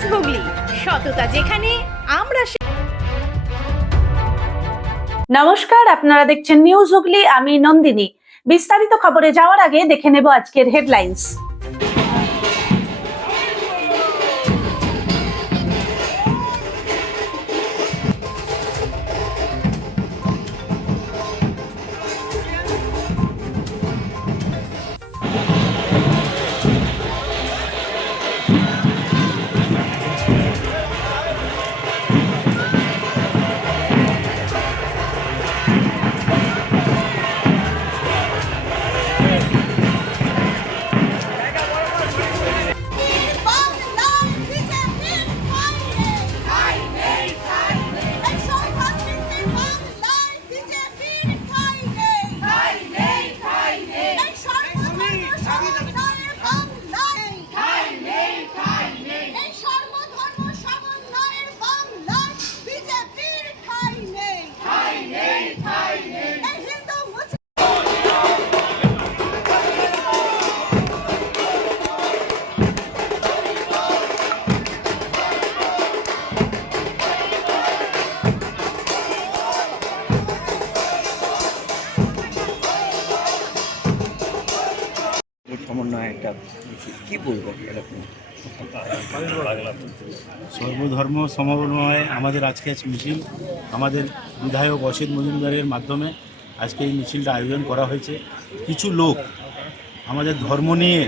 News Hooghly সততা যেখানে, আমরা নমস্কার, আপনারা দেখছেন নিউজ হুগলি আমি নন্দিনী। বিস্তারিত খবরে যাওয়ার আগে দেখে নেব আজকের হেডলাইন্স মিছিল। কি এরকম সর্বধর্ম সমন্বয়ে আমাদের আজকে আজ মিছিল, আমাদের বিধায়ক অসিত মজুমদারের মাধ্যমে আজকে এই মিছিলটা আয়োজন করা হয়েছে। কিছু লোক আমাদের ধর্ম নিয়ে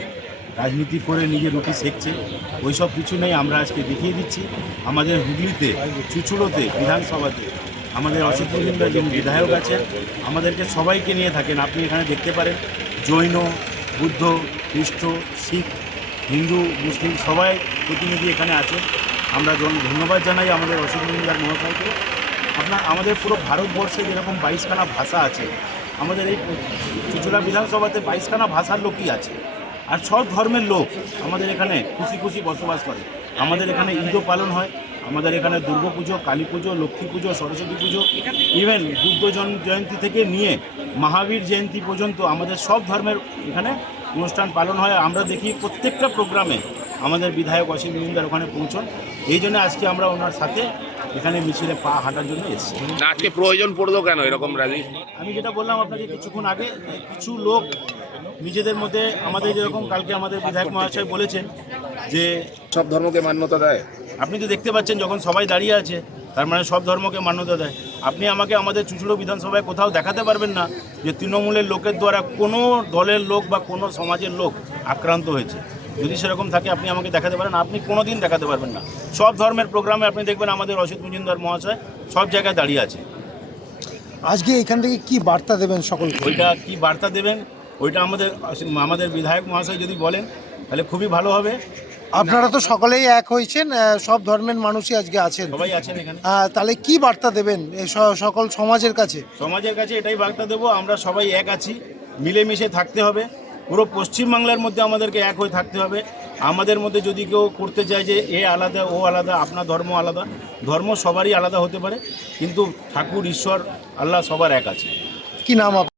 রাজনীতি করে নিজের রুটি শেখছে ওই সব কিছু নেই আমরা আজকে দেখিয়ে দিচ্ছি। আমাদের হুগলিতে, চুচুড়োতে, বিধানসভাতে আমাদের অসিত মজুমদার যিনি বিধায়ক আছেন, আমাদেরকে সবাইকে নিয়ে থাকেন। আপনি এখানে দেখতে পারেন, জৈন, বুদ্ধ খ্রিস্ট, শিখ, হিন্দু, মুসলিম সবাই প্রতিনিধি এখানে আছে। আমরা ধন্যবাদ জানাই আমাদের অসিত মজুমদার মহাশয়কে। আপনার আমাদের পুরো ভারতবর্ষে যেরকম বাইশখানা ভাষা আছে, আমাদের এই চুচুড়া বিধানসভাতে বাইশখানা ভাষার লোকই আছে। আর সব ধর্মের লোক আমাদের এখানে খুশি খুশি বসবাস করে। আমাদের এখানে ঈদও পালন হয়, আমাদের এখানে দুর্গা পুজো, কালী পুজো, লক্ষ্মী পুজো, সরস্বতী পুজো ইভেন বুদ্ধ জয়ন্তী থেকে নিয়ে মহাবীর জয়ন্তী পর্যন্ত আমাদের সব ধর্মের এখানে অনুষ্ঠান পালন হয় আমরা দেখি প্রত্যেকটা প্রোগ্রামে আমাদের বিধায়ক অসীম মজুমদার ওখানে পৌঁছন। এই জন্য আজকে আমরা ওনার সাথে এখানে মিছিলে পা হাঁটার জন্য এসেছি। না আজকে প্রয়োজন পড়ল কেন এরকম র্যালি আমি যেটা বললাম আপনাকে কিছুক্ষণ আগে কিছু লোক নিজেদের মধ্যে আমাদের যেরকম কালকে আমাদের বিধায়ক মহাশয় বলেছেন যে সব ধর্মকে মান্যতা দেয়। আপনি তো দেখতে পাচ্ছেন যখন সবাই দাঁড়িয়ে আছে তার মানে সব ধর্মকে মান্যতা দেয়। আপনি আমাকে আমাদের চুচুড়ো বিধানসভায় কোথাও দেখাতে পারবেন না যে তৃণমূলের লোকের দ্বারা কোনো দলের লোক বা কোনো সমাজের লোক আক্রান্ত হয়েছে। যদি সেরকম থাকে আপনি আমাকে দেখাতে পারেন আপনি কোনো দিন দেখাতে পারবেন না। সব ধর্মের প্রোগ্রামে আপনি দেখবেন আমাদের অসিত মজুমদার মহাশয় সব জায়গায় দাঁড়িয়ে আছে। আজকে এখান থেকে কি বার্তা দেবেন সকলকে? ওইটা কি বার্তা দেবেন? ওইটা আমাদের আমাদের বিধায়ক মহাশয় যদি বলেন তাহলে খুবই ভালো হবে। আপনারা তো সকলেই এক হয়েছেন সব ধর্মের মানুষই আজকে আছেন। সবাই আছেন এখানে। তাহলে কি বার্তা দেবেন সকল সমাজের কাছে? সমাজের কাছে এটাই বার্তা দেবো আমরা সবাই এক আছি মিলেমিশে থাকতে হবে। পুরো পশ্চিমবাংলার মধ্যে আমাদেরকে এক হয়ে থাকতে হবে। আমাদের মধ্যে যদি কেউ করতে চায় যে এ আলাদা ও আলাদা আপনার ধর্ম আলাদা ধর্ম সবারই আলাদা হতে পারে কিন্তু ঠাকুর ঈশ্বর আল্লাহ সবার এক আছে। কি নাম আপনার?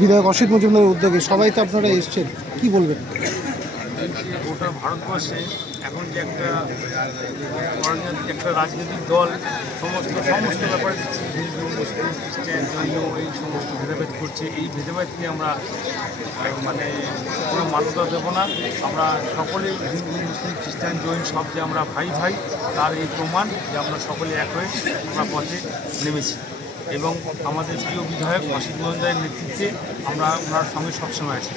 বিধায়ক অসিত মজুমদারের উদ্যোগে সবাই তো আপনারা এসছেন কি বলবেন? গোটা ভারতবর্ষে এখন যে একটা গণতান্ত্রিক একটা রাজনৈতিক দল সমস্ত সমস্ত ব্যাপারে হিন্দু মুসলিম খ্রিস্টান, জৈন, এই সমস্ত ভেদাভেদ করছে, এই ভেদাভেদ ভেদাভেদকে আমরা মানে কোনো মান্যতা দেবো না। আমরা সকলে হিন্দু, মুসলিম, খ্রিস্টান, জৈন, সব যে আমরা ভাই ভাই, তার এই প্রমাণ যে আমরা সকলে এক হয়ে আমরা পথে নেমেছি। এবং আমাদের প্রিয় বিধায়ক অসিত মজুমদারের নেতৃত্বে আমরা ওনার সঙ্গে সবসময় আছি।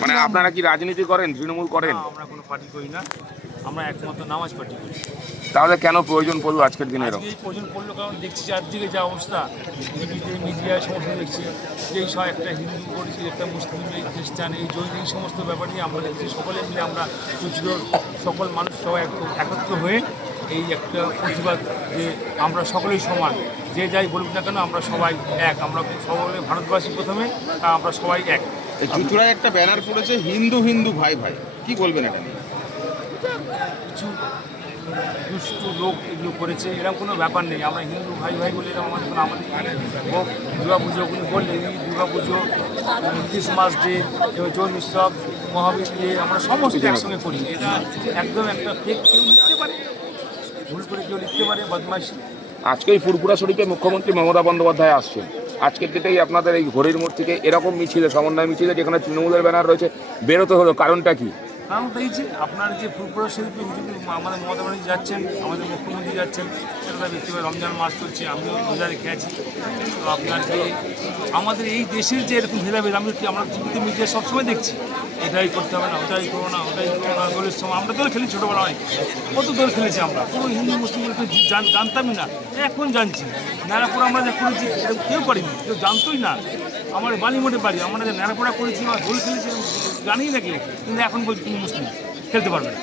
মানে আপনারা কি রাজনীতি করেন তৃণমূল করেন? আমরা কোনো পার্টি করি না। আমরা একমাত্র নামাজ পার্টি করি। তাহলে কেন প্রয়োজন পড়ল আজকের দিনে এরকম? আজকে এই প্রয়োজন পড়ল কারণ দেখছি চারদিকে যা অবস্থা টিভিতে মিডিয়ায় সমস্ত দেখছি। যে এই সব একটা হিন্দু করেছি একটা মুসলিম এই খ্রিস্টান এই জৈন এই সমস্ত ব্যাপার নিয়ে আমরা দেখছি। সকলে মিলে আমরা চুচুড়োর সকল মানুষ সবাই এক- একত্র হয়ে এই একটা প্রতিবাদ যে আমরা সকলেই সমান। যে যাই বলুক না কেন আমরা সবাই এক। আমরা সবাই ভারতবাসী প্রথমে তা আমরা সবাই এক? চুচুড়ায় একটা ব্যানার পড়েছে হিন্দু হিন্দু ভাই ভাই। কি বলবেন এটা নিয়ে? কিছু দুষ্টু লোক এগুলো করেছে এরকম কোনো ব্যাপার নেই। আমরা হিন্দু ভাই ভাই বলে এরকম আমাদের কোনো আমাদের হোক দুর্গা পুজো ওগুলো বললেন দুর্গা পুজো ক্রিসমাস ডে জৈন উৎসব মহাবীর ডে আমরা সমস্ত একসঙ্গে করি। এটা একদম একটা ফেক কেউ লিখতে পারে ভুল করে কেউ লিখতে পারে বদমাইশি। আজকে এই ফুরপুরা শরীফে মুখ্যমন্ত্রী মমতা বন্দ্যোপাধ্যায় আসছেন। আজকের ডেটেই আপনাদের এই ঘড়ির মোড় থেকে এরকম মিছিলে, সমন্বয় মিছিলে যেখানে তৃণমূলের ব্যানার রয়েছে, বেরোতে হলো। কারণটা কি? কারণ এই যে আপনার যে ফুরপুরা হুজুর আমাদের মমতা ব্যানার্জি যাচ্ছেন, আমাদের মুখ্যমন্ত্রী যাচ্ছেন, সেটা দেখতে পাই রমজান মাস চলছে, আমিও রোজা রেখে আছি। তো আপনার যে আমাদের এই দেশের যে এরকম ভেদাভেদ, আমি আমরা টিভিতে মিডিয়া সবসময় দেখছি। এটাই করতে হবে না, ওটাই করো না, ওটাই করো না দলের সময় আমরা দল খেলি, ছোটোবেলা অনেক কত দল খেলেছি আমরা? পুরো হিন্দু, মুসলিম জান- জানতামই না। এখন জানছি। নারাপুর আমরা যে করেছি কেউ পারিনি। কেউ জানতোই না। আমার বালিমোটে বাড়ি, আমরা যে ন্যাড়াপড়া করেছি বা দোল খেলেছি জানিই না কেউ। কিন্তু এখন বলছি তুমি মুসলিম, খেলতে পারবে না।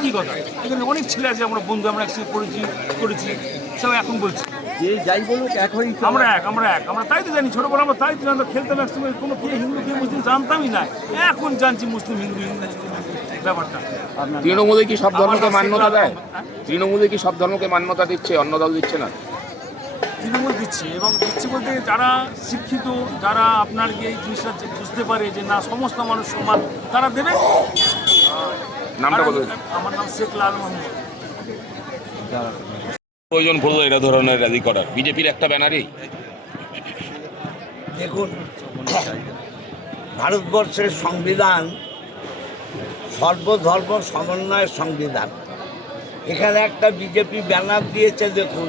কী কথা? এখানে অনেক ছেলে আছে, আমরা বন্ধু, আমরা একসাথে করেছি করেছি। সব এখন বলছি। যে যাই বলুক এক একই আমরা এক আমরা এক। আমরা তাই তো জানি ছোটোবেলা আমরা তাই তো জানতাম খেলতাম একসঙ্গে কোনো কে হিন্দু কে মুসলিম জানতামই না। এখন জানছি মুসলিম হিন্দু হিন্দু ব্যাপারটা। তৃণমূলে কি সব ধর্মকে মান্যতা দেয়? হ্যাঁ? তৃণমূলে কি সব ধর্মকে মান্যতা দিচ্ছে? অন্য দল দিচ্ছে না? তৃণমূল দিচ্ছে এবং দিচ্ছে বলতে যারা শিক্ষিত যারা আপনার এই জিনিসটা বুঝতে পারে যে না সমস্ত মানুষ সমান তারা দেবে? নামটা বলুন আমার নাম শেখ লাল মোহাম্মদ প্রয়োজন পড়ল এটা ধরনের র্যালি করার। বিজেপির একটা ব্যানারেই দেখুন, ভারতবর্ষের সংবিধান সর্বধর্ম সমন্বয়ের সংবিধান। এখানে একটা বিজেপি ব্যানার দিয়েছে, দেখুন।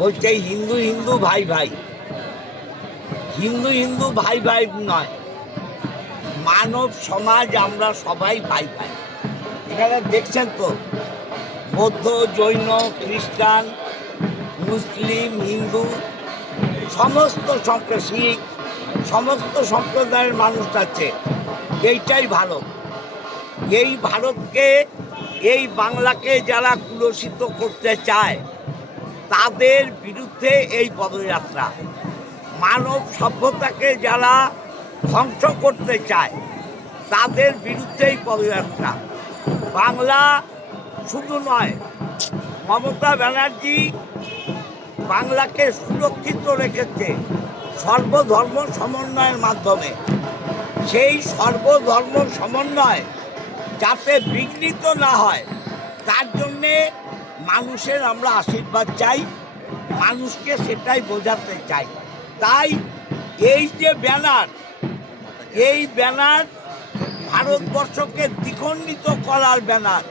বলছে হিন্দু হিন্দু, ভাই ভাই। হিন্দু হিন্দু, ভাই ভাই নয়। মানব সমাজ আমরা সবাই ভাই ভাই। এখানে দেখছেন তো বৌদ্ধ, জৈন, খ্রিস্টান, মুসলিম, হিন্দু, সমস্ত সম্প্রদায় শিখ, সমস্ত সম্প্রদায়ের মানুষ আছে। এইটাই ভারত। এই ভারতকে, এই বাংলাকে যারা কুলসিত করতে চায়, তাদের বিরুদ্ধে এই পদযাত্রা। মানব সভ্যতাকে যারা ধ্বংস করতে চায়, তাদের বিরুদ্ধে এই পদযাত্রা। বাংলা শুধু নয়, মমতা ব্যানার্জি বাংলাকে সুরক্ষিত রেখেছে সর্বধর্ম সমন্বয়ের মাধ্যমে। সেই সর্বধর্ম সমন্বয় যাতে বিঘ্নিত না হয়, তার জন্যে মানুষের আমরা আশীর্বাদ চাই, মানুষকে সেটাই বোঝাতে চাই। তাই এই যে ব্যানার, এই ব্যানার ভারতবর্ষকে দ্বিখণ্ডিত করার ব্যানার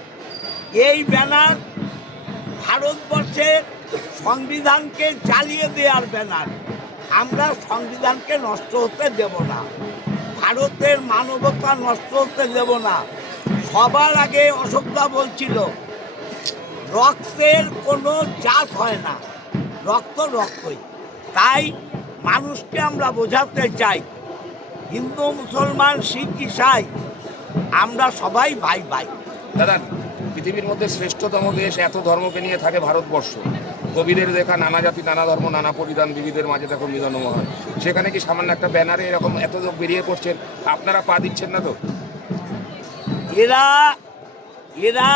এই ব্যানার ভারতবর্ষের সংবিধানকে চালিয়ে দেওয়ার ব্যানার। আমরা সংবিধানকে নষ্ট হতে দেব না। ভারতের মানবতা নষ্ট হতে দেব না। সবার আগে অশোকদা বলছিল, রক্তের কোনো জাত হয় না। রক্ত রক্তই। তাই মানুষকে আমরা বোঝাতে চাই, হিন্দু, মুসলমান, শিখ ইসাই আমরা সবাই ভাই ভাই। দাদা পৃথিবীর মধ্যে শ্রেষ্ঠতম দেশ এত ধর্মকে নিয়ে থাকে ভারতবর্ষ। কবিদের দেখা, নানা জাতি, নানা ধর্ম, নানা পরিধান, বিবিধের মাঝে দেখো মিলনম হয়। সেখানে কি সামান্য একটা ব্যানারে এরকম এত লোক বেরিয়ে পড়ছেন আপনারা পা দিচ্ছেন না তো? এরা এরা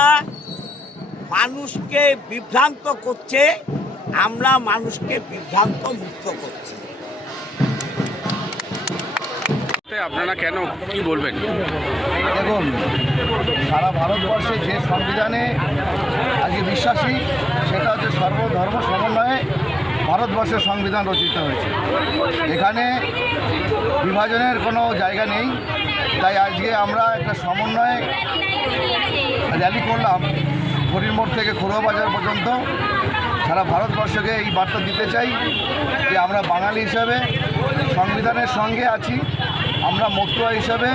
মানুষকে বিভ্রান্ত করছে, আমরা মানুষকে বিভ্রান্ত মুক্ত করছি। আপনারা কেন কি বলবেন? দেখুন, সারা ভারতবর্ষে যে সংবিধানে আজকে বিশ্বাসী, সেটা হচ্ছে সর্বধর্ম সমন্বয়ে ভারতবর্ষের সংবিধান রচিত হয়েছে। এখানে বিভাজনের কোনো জায়গা নেই। তাই আজকে আমরা একটা সমন্বয়ে র্যালি করলাম হরিণমোড় থেকে খুড়ো বাজার পর্যন্ত। সারা ভারতবর্ষকে এই বার্তা দিতে চাই যে আমরা বাঙালি হিসাবে সংবিধানের সঙ্গে আছি। আমরা মতুয়া হিসাবে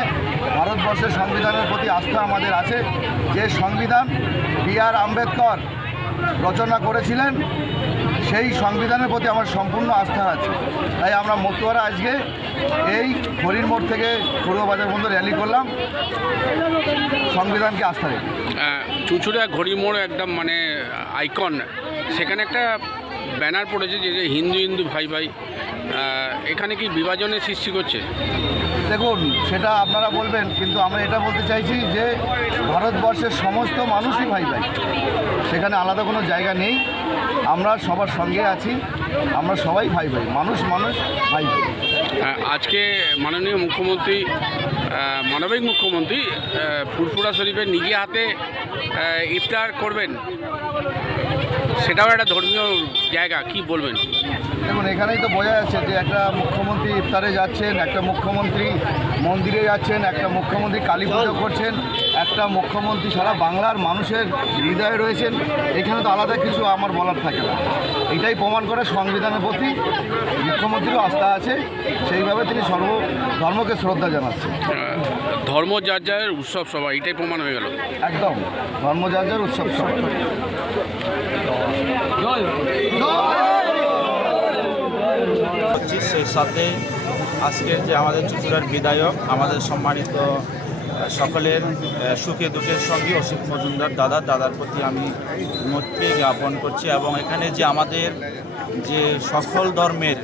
ভারতবর্ষের সংবিধানের প্রতি আস্থা আমাদের আছে। যে সংবিধান বি আর আম্বেদকর রচনা করেছিলেন, সেই সংবিধানের প্রতি আমার সম্পূর্ণ আস্থা আছে। তাই আমরা মতুয়ারা আজকে এই হরিণমোড় থেকে খুড়ো বাজার পর্যন্ত র্যালি করলাম। সংবিধানকে আস্থা রেখে। চুচুড়া ঘড়িমোড় একদম মানে আইকন সেখানে একটা ব্যানার পড়েছে যে হিন্দু হিন্দু ভাই ভাই এখানে কি বিভাজনের সৃষ্টি করছে? দেখুন সেটা আপনারা বলবেন কিন্তু আমরা এটা বলতে চাইছি যে ভারতবর্ষের সমস্ত মানুষই ভাই ভাই। সেখানে আলাদা কোনো জায়গা নেই। আমরা সবার সঙ্গে আছি। আমরা সবাই ভাই ভাই। মানুষ মানুষ ভাই ভাই। আহ, আজকে মাননীয় মুখ্যমন্ত্রী মানবিক মুখ্যমন্ত্রী ফুরফুরা শরীফের নিজে হাতে ইফতার করবেন। সেটাও একটা ধর্মীয় জায়গা কি বলবেন? দেখুন এখানেই তো বোঝা যাচ্ছে যে একটা মুখ্যমন্ত্রী ইফতারে যাচ্ছেন একটা মুখ্যমন্ত্রী মন্দিরে যাচ্ছেন একটা মুখ্যমন্ত্রী কালী পুজো করছেন একটা মুখ্যমন্ত্রী সারা বাংলার মানুষের হৃদয়ে রয়েছেন। এখানে তো আলাদা কিছু আমার বলার থাকে না। এটাই প্রমাণ করে সংবিধানের প্রতি মুখ্যমন্ত্রীরও আস্থা আছে। সেইভাবে তিনি সর্ব ধর্মকে শ্রদ্ধা জানাচ্ছেন। ধর্ম যার যার উৎসব সবাই এটাই প্রমাণ হয়ে গেল। একদম ধর্ম যার যার উৎসব সবাই করছি সেই সাথে আজকের যে আমাদের চুচুড়ার বিধায়ক, আমাদের সম্মানিত সকলের সুখে দুঃখের সঙ্গে অসিত মজুমদার দাদা। দাদার প্রতি আমি মৈত্রী জ্ঞাপন করছি এবং এখানে যে আমাদের যে সকল ধর্মের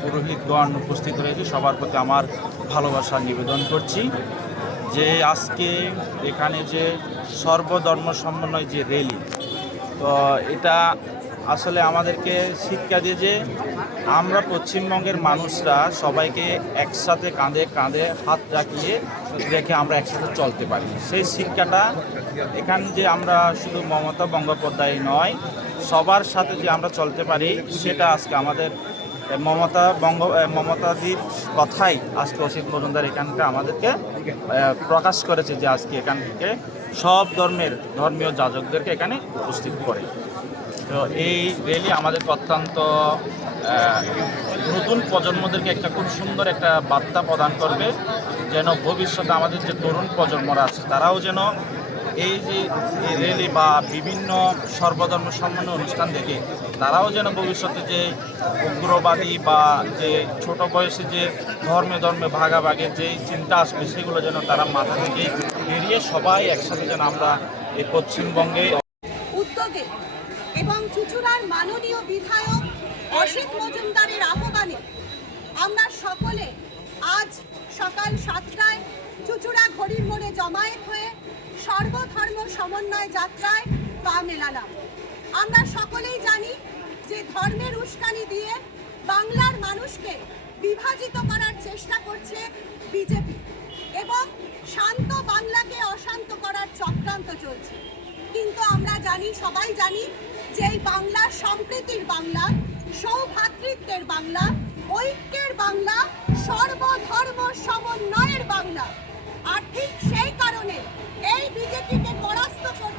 পুরোহিতগণ উপস্থিত রয়েছে, সবার প্রতি আমার ভালোবাসা নিবেদন করছি যে আজকে এখানে যে সর্বধর্ম সমন্বয় যে র্যালি তো এটা আসলে আমাদেরকে শিক্ষা দিয়ে যে আমরা পশ্চিমবঙ্গের মানুষরা সবাইকে একসাথে কাঁধে কাঁধে হাত রাখিয়ে রেখে আমরা একসাথে চলতে পারি। সেই শিক্ষাটা এখান যে আমরা শুধু মমতা বন্দ্যোপাধ্যায় নয়, সবার সাথে যে আমরা চলতে পারি সেটা আজকে আমাদের মমতা বঙ্গ মমতাদির কথাই আজকে অসিত মজুমদার এখানকে আমাদেরকে প্রকাশ করেছে যে আজকে এখান থেকে সব ধর্মের ধর্মীয় যাজকদেরকে এখানে উপস্থিত করে। তো এই র্যালি আমাদের অত্যন্ত নতুন প্রজন্মদেরকে একটা খুব সুন্দর একটা বার্তা প্রদান করবে যেন ভবিষ্যতে আমাদের যে তরুণ প্রজন্মরা আছে, তারাও যেন এই যে র্যালি বা বিভিন্ন সর্বধর্ম সম্মান অনুষ্ঠান দেখে, তারাও যেন ভবিষ্যতে যে উগ্রবাদী বা যে ছোট বয়সে যে ধর্মে ধর্মে ভাগাভাগের যে চিন্তা আসবে, সেগুলো যেন তারা মাথা থেকে বেরিয়ে সবাই একসাথে যেন আমরা এই পশ্চিমবঙ্গে উদ্যোগে চুচুড়ার মাননীয় বিধায়ক অসিত মজুমদারের আহ্বানে আমরা সকলে আজ সকাল সাতটায় চুচুড়া ঘড়ির মোড়ে জমায়েত হয়ে সর্বধর্ম সমন্বয় যাত্রায় পা মেলালাম। আমরা সকলেই জানি যে ধর্মের উস্কানি দিয়ে বাংলার মানুষকে বিভাজিত করার চেষ্টা করছে বিজেপি এবং শান্ত বাংলাকে অশান্ত করার চক্রান্ত চলছে। কিন্তু আমরা জানি, সবাই জানি যে এই বাংলা, সম্প্রীতির বাংলা, সৌভাতৃত্বের বাংলা, ঐক্যের বাংলা, সর্বধর্ম সমন্বয়ের বাংলা। আর ঠিক সেই কারণে এই বিজেপিকে পরাস্ত করতে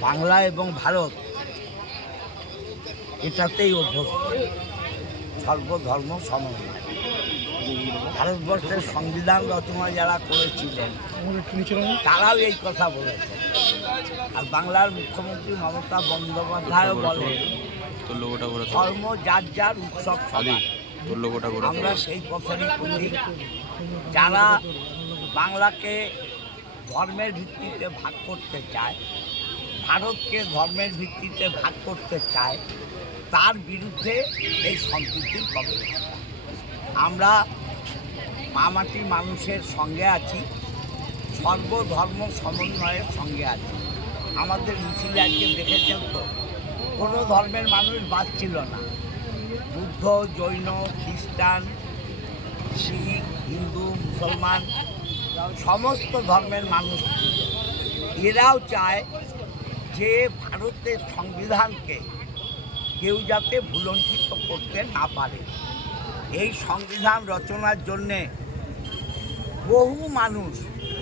বাংলা এবং ভারত এটাতেই অভ্যস্ত। সর্বধর্ম সমন্বয়। ভারতবর্ষের সংবিধান রচনা যারা করেছিলেন তারাও এই কথা বলেছেন আর বাংলার মুখ্যমন্ত্রী মমতা বন্দ্যোপাধ্যায়ও বলেন ধর্ম যার যার উৎসব আমরা সেই পথেরই পথিক যারা বাংলাকে ধর্মের ভিত্তিতে ভাগ করতে চায় ভারতকে ধর্মের ভিত্তিতে ভাগ করতে চায়, তার বিরুদ্ধে এই সম্প্রীতির পদযাত্রা আমরা মামাটি মানুষের সঙ্গে আছি, সর্বধর্ম সমন্বয়ের সঙ্গে আছি। আমাদের মিছিলে আজকে দেখেছেন তো? কোনো ধর্মের মানুষ বাদ ছিল না। বুদ্ধ, জৈন, খ্রিস্টান, শিখ, হিন্দু, মুসলমান, সমস্ত ধর্মের মানুষ এরাও চায় যে ভারতের সংবিধানকে কেউ যাতে ভুলণ্ঠিত করতে না পারে, এই সংবিধান রচনার জন্যে বহু মানুষ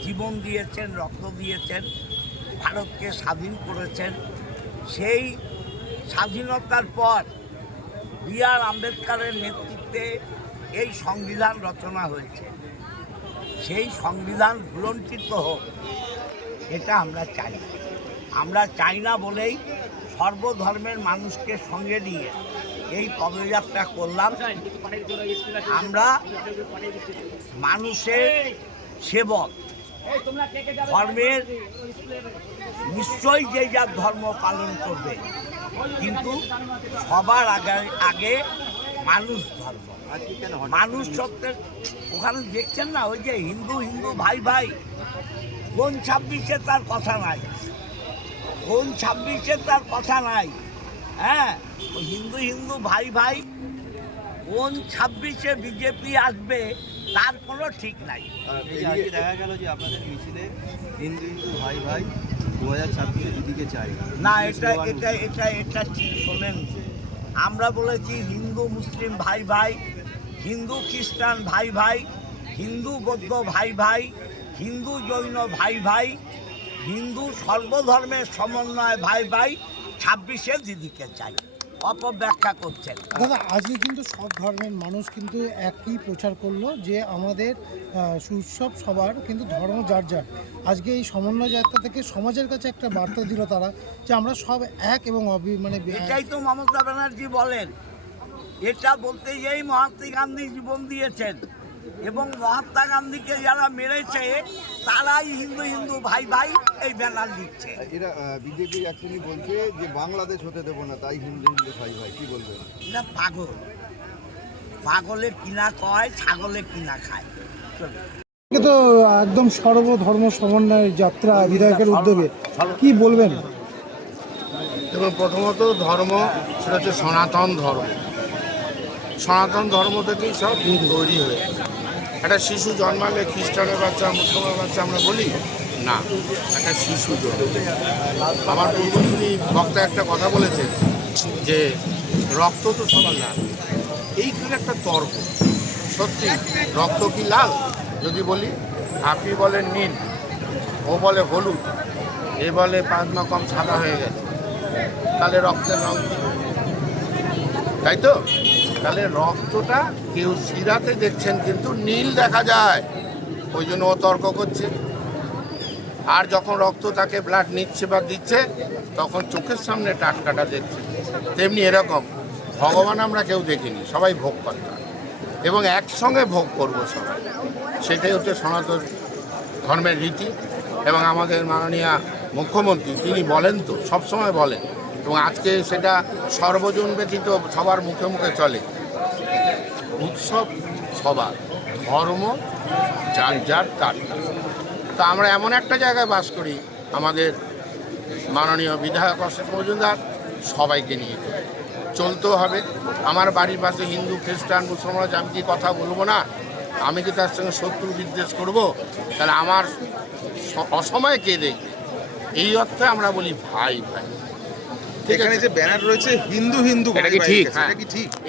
জীবন দিয়েছেন, রক্ত দিয়েছেন, ভারতকে স্বাধীন করেছেন সেই স্বাধীনতার পর বি আর আম্বেদকরের নেতৃত্বে এই সংবিধান রচনা হয়েছে সেই সংবিধান ভুলণ্ঠিত হোক, এটা আমরা চাই। আমরা চাই না বলেই সর্বধর্মের মানুষকে সঙ্গে নিয়ে এই পদযাত্রা করলাম। আমরা মানুষের সেবক, ধর্মের নিশ্চয়ই যে যার ধর্ম পালন করবে, কিন্তু সবার আগে আগে মানুষ ধর্ম। মানুষ সত্যের, ওখানে দেখছেন না ওই যে হিন্দু হিন্দু ভাই ভাই, কোন ছাব্বিশে তার কথা নাই। কোন ছাব্বিশে তার কথা নাই। হ্যাঁ? হিন্দু হিন্দু ভাই ভাই কোন ছাব্বিশে বিজেপি আসবে তার কোনো ঠিক নাই। দেখা গেল যে আপনাদের মিছিলে হিন্দু হিন্দু ভাই ভাই দু হাজার ছাব্বিশে দিদিকে চাই। না এটা এটা এটা এটা ঠিক শোনেন। আমরা বলেছি হিন্দু মুসলিম ভাই ভাই হিন্দু খ্রিস্টান ভাই ভাই হিন্দু বৌদ্ধ ভাই ভাই হিন্দু জৈন ভাই ভাই হিন্দু সর্বধর্মের সমন্বয় ভাই ভাই ছাব্বিশে দিদিকে চাই। অপব্যাখ্যা করছেন। দাদা আজকে কিন্তু সব ধর্মের মানুষ কিন্তু একই প্রচার করল যে আমাদের আহ, উৎসব সবার কিন্তু ধর্ম যার যার। আজকে এই সমন্বয় যাত্রা থেকে সমাজের কাছে একটা বার্তা দিল তারা যে আমরা সব এক এবং অবি মানে এটাই তো মমতা ব্যানার্জি বলেন। এটা বলতে গিয়েই মহাত্মা গান্ধী জীবন দিয়েছেন। এবং মহাত্মা গান্ধীকে যারা মেরেছে তারাই হিন্দু হিন্দু ভাই ভাই এই ব্যানার লিখছে এরা বিজেপি অ্যাকচুয়ালি বলছে যে বাংলাদেশ হতে দেবো না তাই হিন্দু হিন্দু ভাই ভাই কি বলবেন এটা পাগল। পাগলে কিনা কয় ছাগলে কিনা খায়। চলো। তো একদম সর্বধর্ম সমন্বয় যাত্রা বিধায়কের উদ্যোগে কি বলবেন? এবং প্রথমত ধর্ম সেটা হচ্ছে সনাতন ধর্ম। সনাতন ধর্ম থেকেই সব তৈরি হয়েছে। একটা শিশু জন্মালে খ্রিস্টানের বাচ্চা, মুসলমানের বাচ্চা আমরা বলি? না, একটা শিশু আমার পূর্বসূরি বক্তা একটা কথা বলেছেন যে রক্ত তো সবার লাল। এইখানে একটা তর্ক? সত্যি, রক্ত কি লাল? যদি বলি আপনি বলেন নীল, ও বলে হলুদ, এ বলে পাঁচ কম সাদা হয়ে গেছে। তাহলে রক্তের রং? তাই তো? তাহলে রক্তটা কেউ শিরাতে দেখছেন, কিন্তু নীল দেখা যায়। ওই জন্য ও তর্ক করছে। আর যখন রক্ত তাকে ব্লাড নিচ্ছে বা দিচ্ছে, তখন চোখের সামনে টাটকাটা দেখছে। তেমনি এরকম, ভগবান আমরা কেউ দেখিনি, সবাই ভোগ করতাম এবং একসঙ্গে ভোগ করব সবাই। সেটাই হচ্ছে সনাতন ধর্মের রীতি। এবং আমাদের মাননীয় মুখ্যমন্ত্রী, তিনি বলেন তো, সবসময় বলেন এবং আজকে সেটা সর্বজন ব্যতীত সবার মুখে মুখে চলে। উৎসব সবার, ধর্ম, যার যার তার। তো আমরা এমন একটা জায়গায় বাস করি, আমাদের মাননীয় বিধায়ক অশোক মজুমদার সবাইকে নিয়ে। চলতেও হবে। আমার বাড়ির পাশে হিন্দু, খ্রিস্টান, মুসলমান আমি কি কথা বলব না, আমি কি তার সঙ্গে শত্রু বিদ্বেষ করব? তাহলে আমার অসময়ে কে দেখবে? এই অর্থে আমরা বলি, ভাই ভাই। ঠিক আছে। যে ব্যানার রয়েছে হিন্দু হিন্দু এটা কি ঠিক? হ্যাঁ।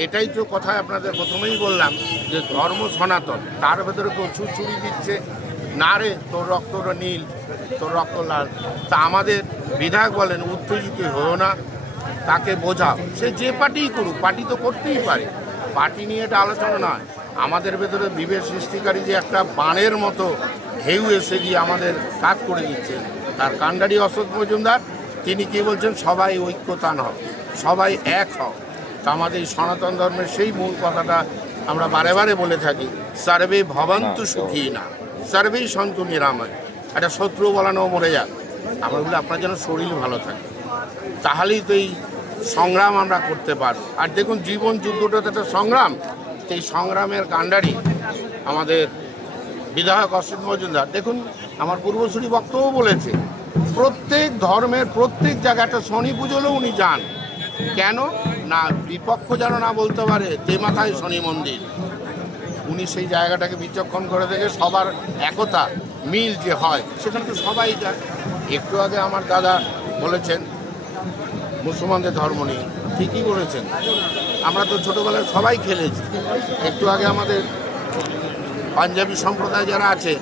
এটাই তো কথা আপনাদের প্রথমেই বললাম যে ধর্ম সনাতন তার ভেতরে কেউ ছুরি দিচ্ছে। না রে তোর রক্ত নীল তোর রক্ত লাল। তা আমাদের বিধায়ক বলেন উত্তেজিত হয়েও না তাকে বোঝাও। সে যে পার্টিই করুক পার্টি তো করতেই পারে। পার্টি নিয়ে এটা আলোচনা নয়। আমাদের ভেতরে বিভেদ সৃষ্টিকারী যে একটা বানের মতো ঢেউ এসে গিয়ে আমাদের কাজ করে দিচ্ছে। তার কাণ্ডারি অশোক মজুমদার তিনি কি বলছেন? সবাই ঐক্যতান হও সবাই এক হও। তা আমাদের এই সনাতন ধর্মের সেই মূল কথাটা আমরা বারে বারে বলে থাকি সার্বে ভবন্তু সুখী না সার্বেই সন্তু নিরাময়। একটা শত্রু বলানো মরে যাক আমরা বলি আপনার যেন শরীর ভালো থাকে। তাহলেই তো এই সংগ্রাম আমরা করতে পারব। আর দেখুন জীবন যুদ্ধটা তো একটা সংগ্রাম সেই সংগ্রামের কাণ্ডারি আমাদের বিধায়ক অশোক মজুমদার। দেখুন আমার পূর্বসূরি বক্তব্য বলেছে প্রত্যেক ধর্মের প্রত্যেক জায়গাটা শনি পুজোলেও উনি যান। কেন? না, বিপক্ষ যেন না বলতে পারে তে মাথায় শনি মন্দির। উনি সেই জায়গাটাকে বিচক্ষণ করে দেখে সবার একতা, মিল যে হয়, সেখানে তো সবাই যায়। একটু আগে আমার দাদা বলেছেন, মুসলমানদের ধর্ম নিয়ে। ঠিকই বলেছেন। আমরা তো ছোটোবেলায় সবাই খেলেছি। একটু আগে আমাদের পাঞ্জাবি সম্প্রদায় যারা আছে,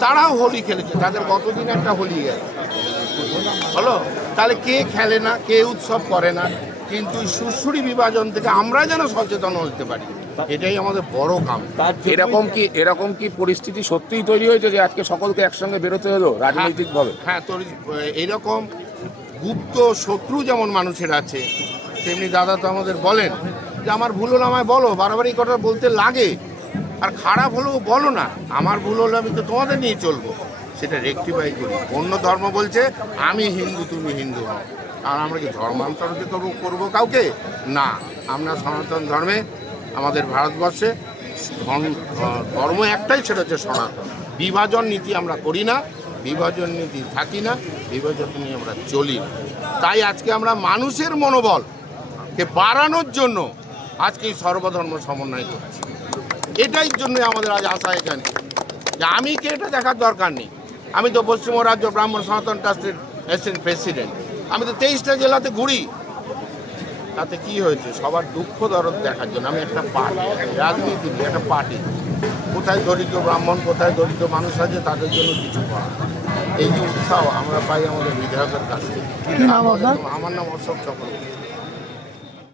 তারাও হোলি খেলেছে। তাদের গতদিন একটা হোলি গেছে। হলো তাহলে কে খেলে না কে উৎসব করে না? কিন্তু সুরসুরি বিভাজন থেকে আমরা যেন সচেতন হতে পারি এটাই আমাদের বড় কাম। এরকম কি এরকম কি পরিস্থিতি সত্যিই তৈরি হয়েছে যে আজকে সকলকে একসঙ্গে বেরোতে হলো রাজনৈতিকভাবে? হ্যাঁ তোর এইরকম গুপ্ত শত্রু যেমন মানুষের আছে তেমনি দাদা তো আমাদের বলেন যে আমার ভুল হলো আমায় বলো বারবার এই কথা বলতে লাগে। আর খারাপ হলেও বলো না। আমার ভুল হলে আমি তো তোমাদের নিয়ে চলবো। সেটা রেকটিফাই করি। অন্য ধর্ম বলছে, আমি হিন্দু, তুমি হিন্দু হও। আর আমরা কি ধর্মান্তরিত করব করব কাউকে? না। আমরা সনাতন ধর্মে, আমাদের ভারতবর্ষে ধর্ম- একটাই, সেটা হচ্ছে সনাতন। বিভাজন নীতি আমরা করি না, বিভাজন নীতি থাকি না, বিভাজন নিয়ে আমরা চলি না। তাই আজকে আমরা মানুষের মনোবলকে বাড়ানোর জন্য আজকে সর্বধর্ম সমন্বয় করছি। এটাই জন্য আমাদের আজ আশা এখানে। যে আমি কে, এটা দেখার দরকার নেই। আমি তো পশ্চিমবঙ্গ রাজ্য ব্রাহ্মণ সনাতন ট্রাস্টের অ্যাসিস্ট্যান্ট প্রেসিডেন্ট আমি তো তেইশটা জেলাতে ঘুরি। তাতে কি হয়েছে? সবার দুঃখ দরদ দেখার জন্য আমি একটা পার্টি রাজনীতি একটা পার্টি। কোথায় দরিদ্র ব্রাহ্মণ কোথায় দরিদ্র মানুষ আছে তাদের জন্য কিছু করা। এই যে উৎসাহ আমরা পাই আমাদের বিধায়কের কাছ থেকে। আমার নাম অশোক চক্রবর্তী।